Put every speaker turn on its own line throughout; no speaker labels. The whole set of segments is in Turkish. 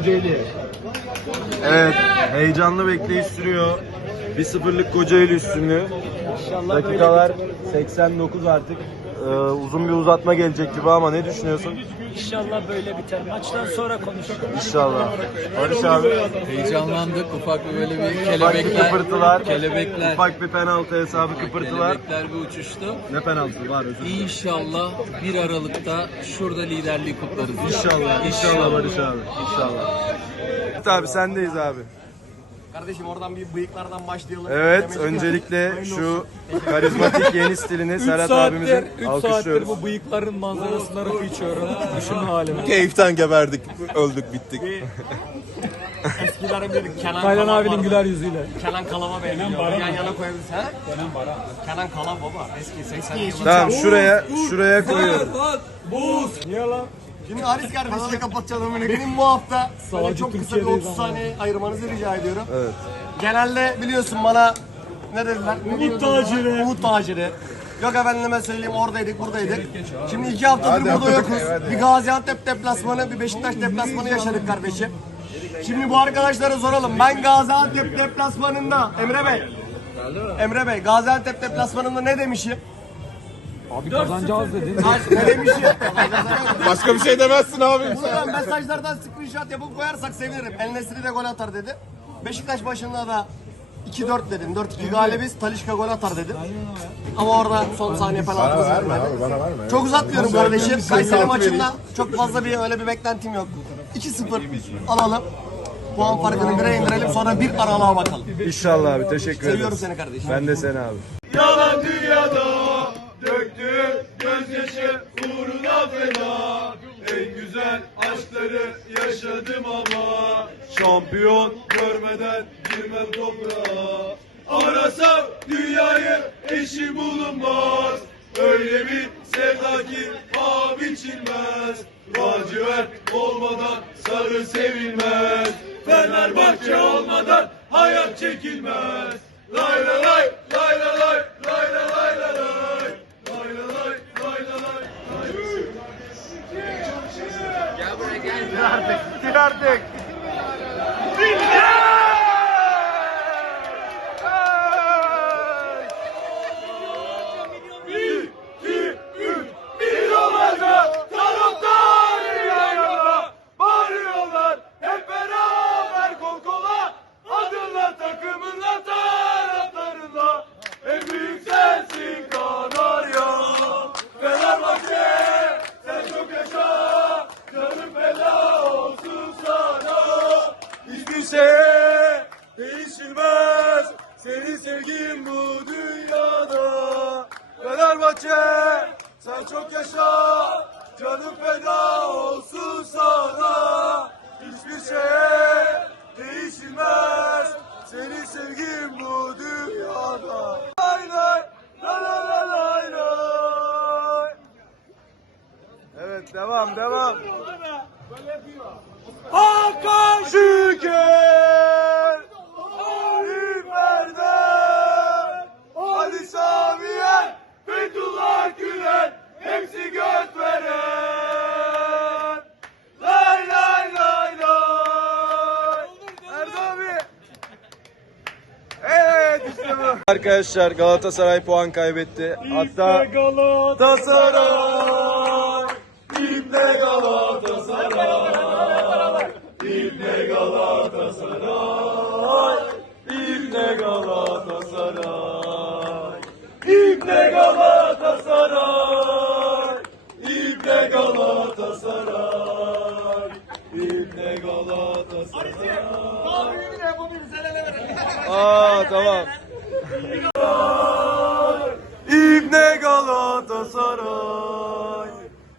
Kocaeli.
Evet, heyecanlı bekleyiş sürüyor. 1-0'lık Kocaeli üstünlüğü. Dakikalar 89 artık. Ee, uzun bir uzatma gelecek gibi ama ne düşünüyorsun?
İnşallah böyle biter. Maçtan sonra konuşuruz.
İnşallah. Barış abi.
Heyecanlandık. Ufak bir böyle bir
Ufak bir
kelebekler.
kıpırtılar.
Kelebekler.
Ufak bir penaltı hesabı kıpırtılar.
Kelebekler bir uçuştu.
Ne penaltı var özür dilerim.
İnşallah 1 Aralık'ta şurada liderliği kutlarız.
İnşallah, inşallah Barış abi. İnşallah. Evet abi sendeyiz abi.
Kardeşim oradan bir bıyıklardan başlayalım.
Evet,
Demeci-
öncelikle şu karizmatik yeni stilini Serhat abimizin
3 saattir
alkışlıyoruz.
bu bıyıkların manzarasını rakı içiyorum. Düşün halimi.
Keyiften geberdik, öldük, bittik.
Eskilerin bir Kenan
Taylan
Kalav
abinin
vardı.
güler yüzüyle.
Kenan Kalava benziyor. Yan yana koyabiliriz ha? Kenan Baran. Kenan Kalav baba. Eski 80 yılında.
Tamam şuraya şuraya koyuyorum.
Niye lan?
Şimdi Haris kardeşim kapatacağız amına. Benim bu hafta böyle çok kısa bir
Türkiye'deyiz
30
ama.
saniye ayırmanızı rica ediyorum.
Evet.
Genelde biliyorsun bana ne dediler? Umut
taciri.
Umut taciri. Yok efendime söyleyeyim oradaydık buradaydık. Şimdi iki haftadır burada yokuz. Bir Gaziantep deplasmanı bir Beşiktaş deplasmanı yaşadık kardeşim. Şimdi bu arkadaşlara soralım. Ben Gaziantep deplasmanında Emre Bey. Emre Bey Gaziantep deplasmanında ne demişim?
Abi kazanacağız dedin.
ne demişim?
Başka bir şey demezsin abi.
Bunu ben mesajlardan screenshot yapıp koyarsak sevinirim. El Nesri de gol atar dedi. Beşiktaş başında da 2-4 dedim. 4-2 galibiz. Talişka gol atar dedim. Ama orada son saniye penaltımız.
Bana var mı?
Çok uzatmıyorum kardeşim. Kayseri maçında çok fazla bir öyle bir beklentim yok. 2-0 alalım. Puan farkını bire indirelim sonra bir aralığa bakalım.
İnşallah abi teşekkür ederim.
Seviyorum seni kardeşim.
Ben de seni abi.
Yalan dünyada döktük gözyaşı uğruna feda. En güzel aşkları yaşadım ama Şampiyon görmeden girmem toprağa. Arasam dünyayı eşi bulunmaz. Öyle bir sevda ki abi biçilmez. Lacivert olmadan sarı sevilmez. Fenerbahçe olmadan hayat çekilmez. Lay lay lay lay lay lay lay lay.
Sigardık. Sigardık. Sigardık. Arkadaşlar Galatasaray puan kaybetti. Hatta Galatasaray.
İbne Galatasaray. İbne Galatasaray. İbne Galatasaray. İbne Galatasaray. İbne Galatasaray. İbne Galatasaray.
Aa tamam. İbne Galatasaray.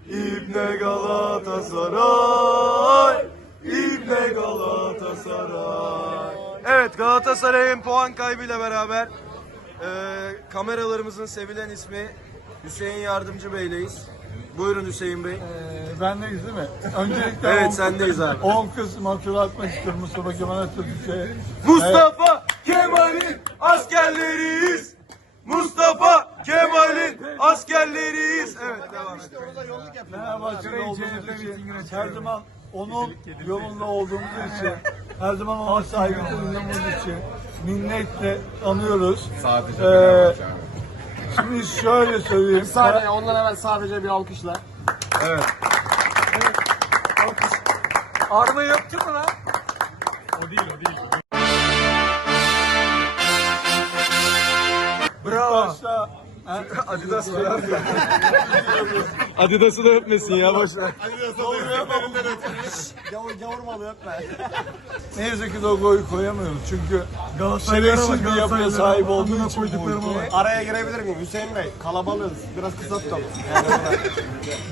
İbne Galatasaray. İbne Galatasaray. Evet Galatasaray'ın puan kaybıyla beraber e, kameralarımızın sevilen ismi Hüseyin Yardımcı Bey'leyiz. Buyurun Hüseyin Bey.
Bendeyiz değil mi? Öncelikle
Evet, sendeyiz abi.
10 Kasım hatırlatmak istiyorum Mustafa Kemal Atatürk'e.
Mustafa Kemal'in askerleriyiz. Mustafa Kemal'in askerleriyiz. Evet devam et.
Fenerbahçe'de olduğunuz için her zaman onun yolunda olduğumuz için, her zaman ona saygı duyduğumuz için minnetle anıyoruz.
Sadece
Ee, Şimdi şöyle söyleyeyim.
Saniye ondan hemen sadece bir alkışla.
Arma yaptı mı lan? Bravo.
Rocha
Adidas falan. Adidas'ı da öpmesin ya boşver.
Gavur, gavur malı öpme.
ne yazık ki logoyu koyamıyoruz çünkü şerefsiz bir yapıya sahip olduğu için bu ülke.
Araya girebilir miyim? Hüseyin Bey kalabalığız. Biraz kısa tutalım.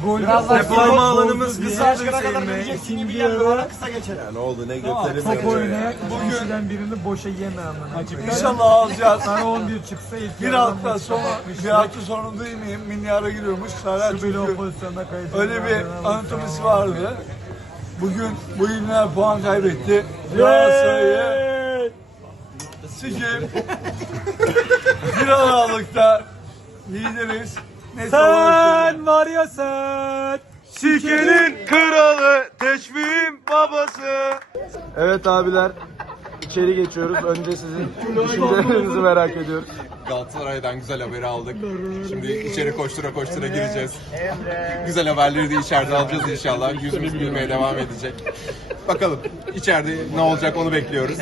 Gol
Biraz daha
Depolama alanımız
Kısa kadar
Hüseyin Bey.
diyeceksin gibi geldi bana kısa geçelim.
Ne oldu ne götlerim
Top oynayan kişiden birini boşa yeme amına.
İnşallah alacağız.
Sana 11 çıksa ilk
Bir
yarıdan
hafta
boş
sonra, hafta sonra duymayayım milyara giriyormuş.
O
çünkü öyle bir anatomisi vardı. Bugün bu ünlüler puan kaybetti. Galatasaray'ı sikip bir aralıkta lideriz. Olarak
Sen var ya sen.
Sikenin kralı, teşviğin babası. Evet abiler, içeri geçiyoruz. Önce sizin düşüncelerinizi merak ediyoruz.
Galatasaray'dan güzel haberi aldık. Şimdi içeri koştura koştura gireceğiz. güzel haberleri de içeride alacağız inşallah. Yüzümüz gülmeye devam edecek. Bakalım içeride ne olacak onu bekliyoruz.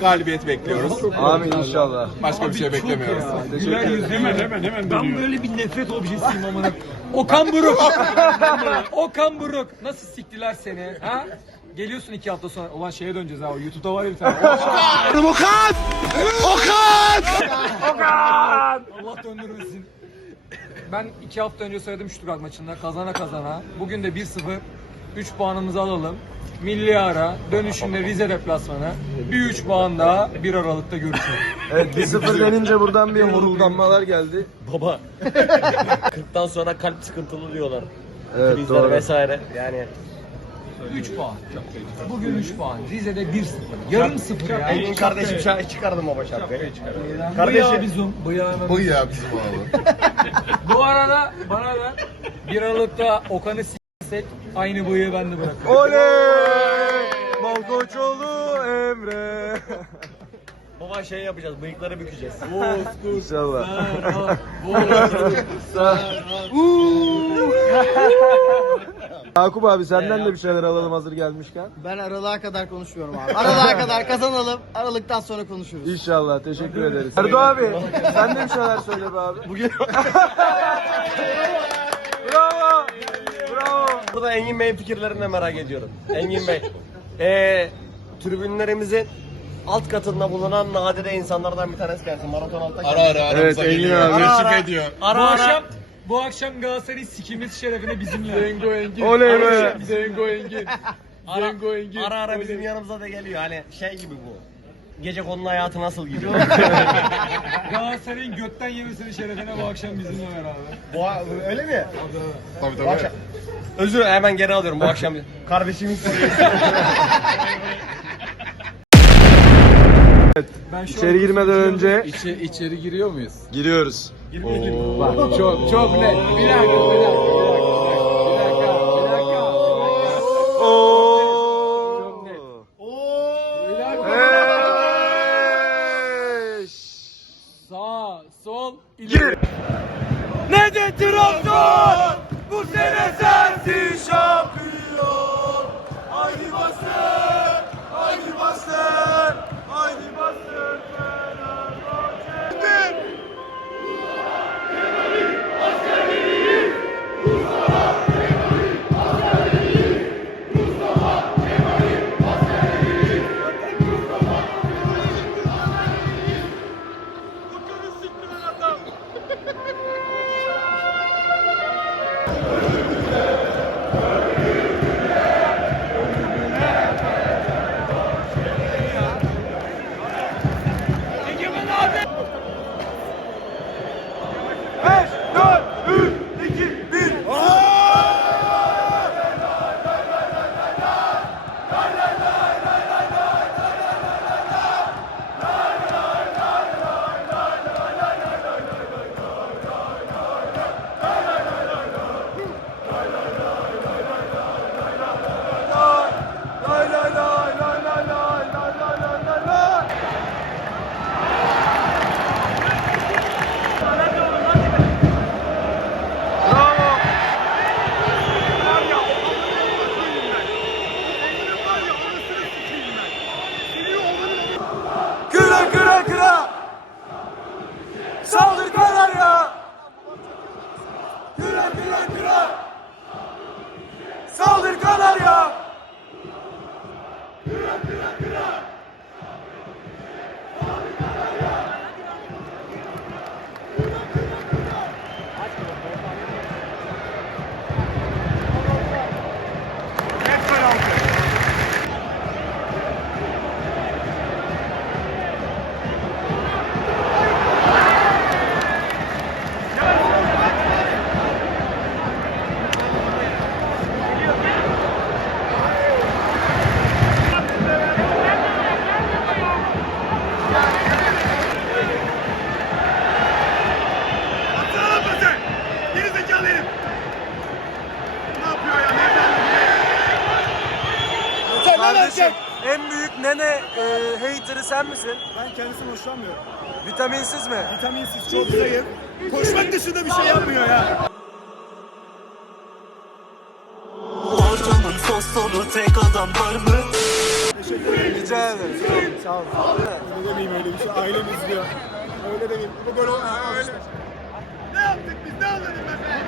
Galibiyet bekliyoruz.
Amin inşallah.
Başka bir şey beklemiyoruz.
Teşekkür ederim.
Ben böyle bir nefret objesiyim amına. Okan Buruk. Okan Buruk. Nasıl siktiler seni? Ha? Geliyorsun iki hafta sonra. Ulan şeye döneceğiz ha. o YouTube'da var ya bir tane. Okan! Okan! Okan! Allah döndürmesin. Ben iki hafta önce söyledim Stuttgart maçında. Kazana kazana. Bugün de 1-0. 3 puanımızı alalım. Milli ara, dönüşünde Rize deplasmanı. Bir 3 puan daha 1 Aralık'ta görüşürüz.
Evet 1-0 denince buradan bir horuldanmalar geldi.
Baba 40'tan sonra kalp sıkıntılı diyorlar.
Evet
Bizler
doğru.
vesaire. Yani
3 puan. Bugün 3 puan. Rize'de 1-0. Yarım 0 ya.
Engin kardeşim şa- çıkardım baba şapkayı.
Bıyağı
Kardeşim.
bizim. Bıyağı
Bu ya bizim oğlum.
Bu arada bana da 1 Aralık'ta Okan'ı s**sek aynı bıyığı ben de bırakırım.
Oley! Malkoçoğlu Emre.
baba şey yapacağız, bıyıkları bükeceğiz.
İnşallah. Yakup abi senden de bir şeyler alalım hazır gelmişken.
Ben aralığa kadar konuşmuyorum abi. Aralığa kadar kazanalım. Aralıktan sonra konuşuruz.
İnşallah teşekkür ederiz. Erdo abi sen de bir şeyler söyle be abi. Bugün Bravo. Bravo.
Burada Engin Bey'in fikirlerini de merak ediyorum. Engin Bey, ee, tribünlerimizin alt katında bulunan nadide insanlardan bir tanesi kendisi. Maraton altta
Ara ara aramıza
Evet, Engin
geliyor.
abi.
Ara ara. Ara ara.
Akşam bu akşam Galatasaray'ın sikimiz şerefine bizimle. Zengo Engin.
Oley be.
Zengo Engin.
Ara,
Zengo Engin.
ara ara bizim yanımıza da geliyor. Hani şey gibi bu. Gece konunun hayatı nasıl gibi.
Galatasaray'ın götten yemesinin şerefine bu akşam bizimle beraber.
bu, öyle mi?
Tabii
Bu
tabii.
akşam. Özür hemen geri alıyorum bu akşam. Kardeşimiz
Ben şu
İçeri girmeden önce
İçe, içeri giriyor muyuz?
giriyoruz.
Çok çok net. Bir dakika, bir dakika, bir dakika, bir dakika, bir dakika.
Oo.
kendisinden hoşlanmıyor.
Vitaminsiz mi?
Vitaminsiz, çok zayıf. Koşmak dışında bir şey yapmıyor ya.
Ortamın sonu tek adam var mı? Teşekkür ederim.
Rica ederim.
Sağ olun. Bunu demeyeyim öyle bir şey. Ailem izliyor. Öyle demeyeyim. Bu böyle öyle. Ne yaptık biz? Ne anladık
mesela?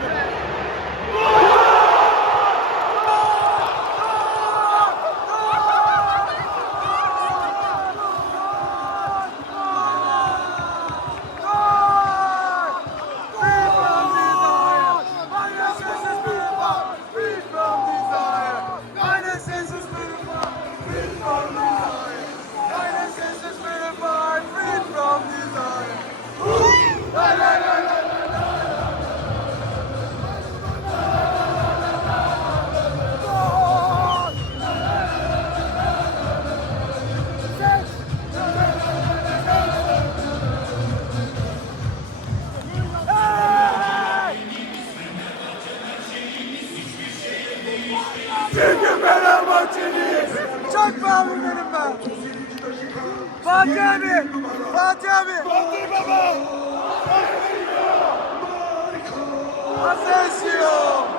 Fatih abi. Fatih abi. Fatih baba. Asensio.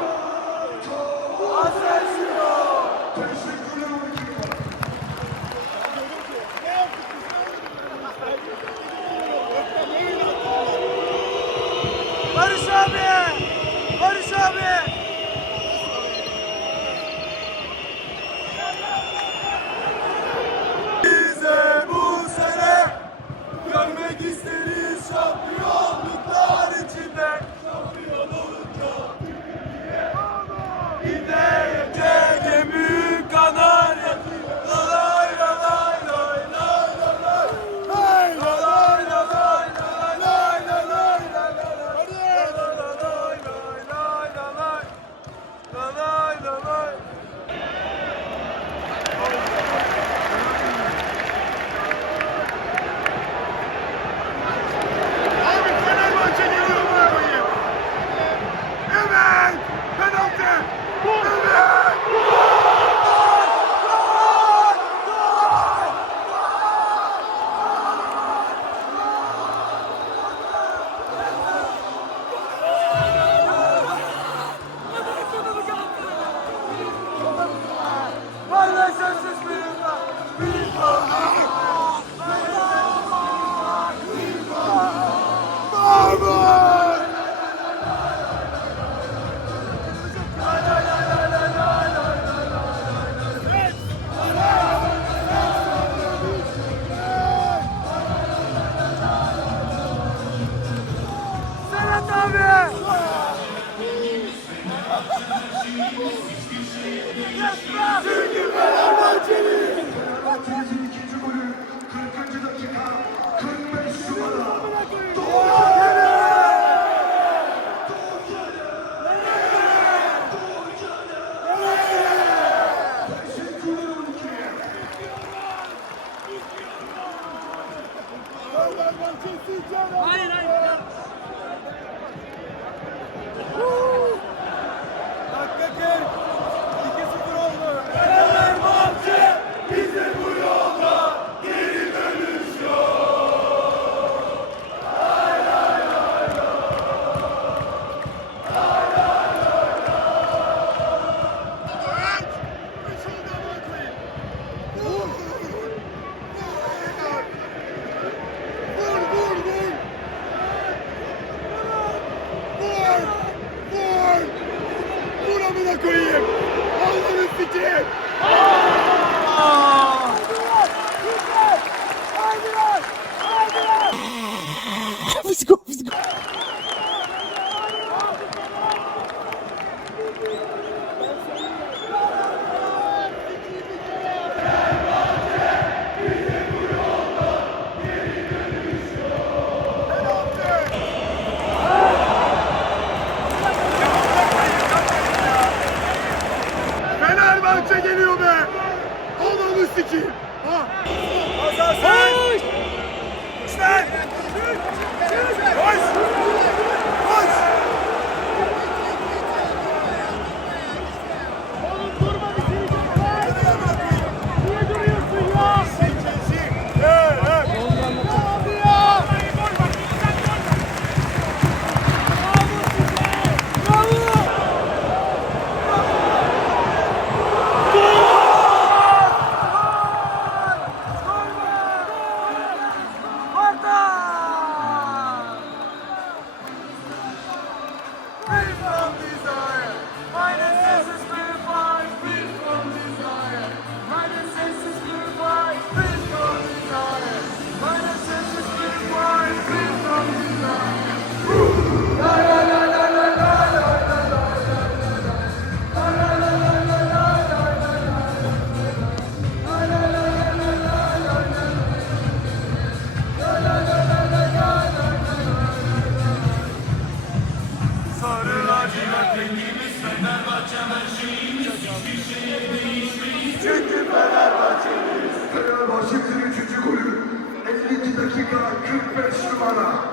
Романа.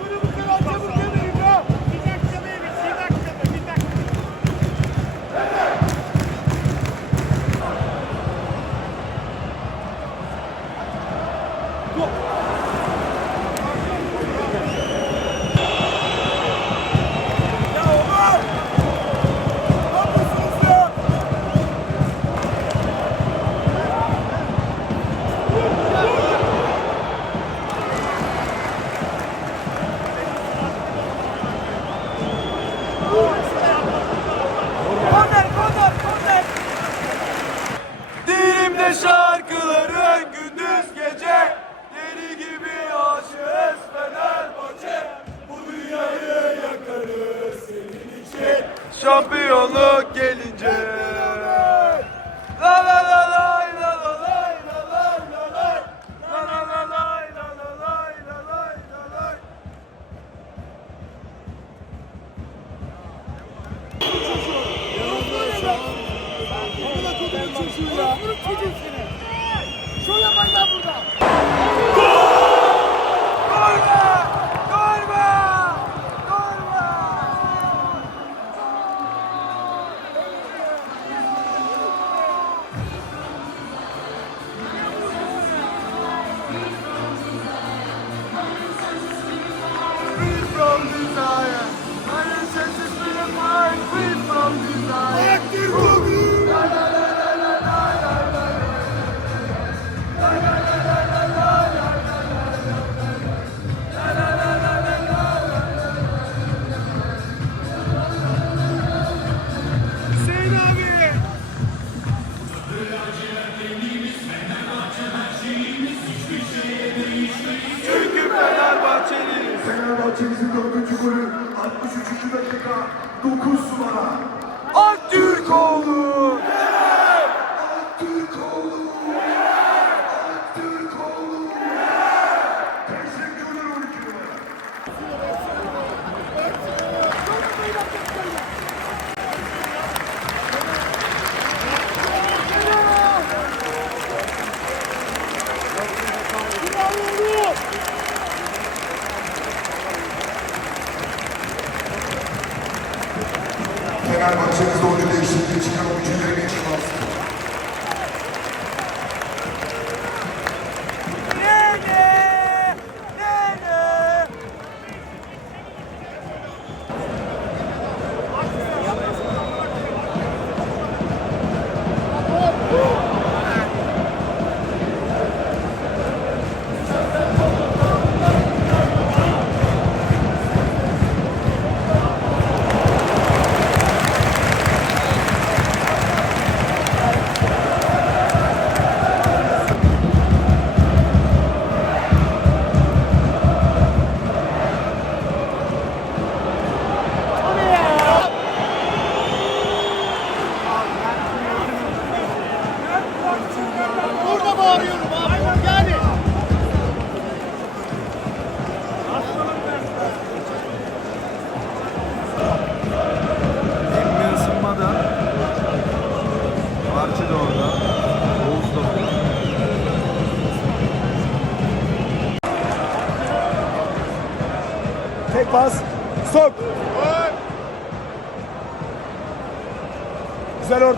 Yeah. şampiyonluk
gelir.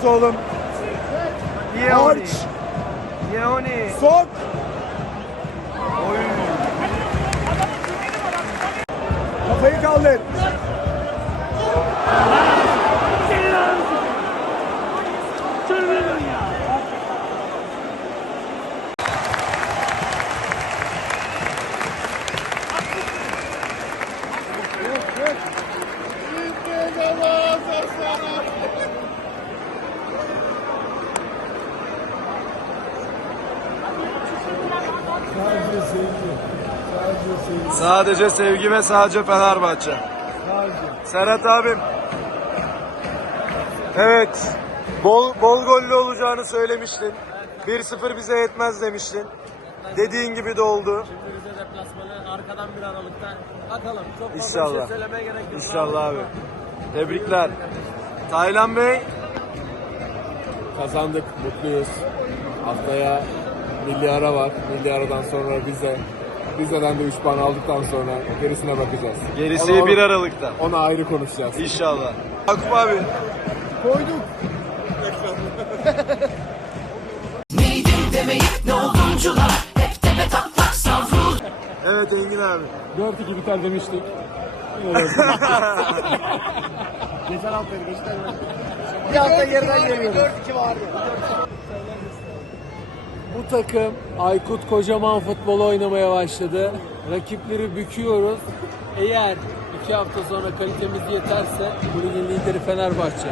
Orta oğlum. Aç. Sok. Kafayı kaldır.
Sadece sevgi ve sadece Fenerbahçe. Serhat abim. Evet. Bol bol gollü olacağını söylemiştin. 1-0 bize yetmez demiştin. Dediğin gibi de oldu.
Rize deplasmanı arkadan bir aralıkta. Bakalım çok fazla
İnşallah.
bir şey söylemeye gerek yok.
İnşallah abi. Tebrikler. Taylan Bey.
Kazandık, mutluyuz. Haftaya milli ara var. Milli aradan sonra Rize. Rize'den de 3 puan aldıktan sonra gerisine bakacağız.
Gerisi
Onu-
1 Aralık'ta.
Onu ayrı konuşacağız.
İnşallah. Yakup abi. Evet Engin abi.
4-2 biter demiştik.
Bir hafta geriden geliyoruz.
Bu takım Aykut Kocaman futbol oynamaya başladı. Rakipleri büküyoruz. Eğer iki hafta sonra kalitemiz yeterse bu ligin lideri Fenerbahçe.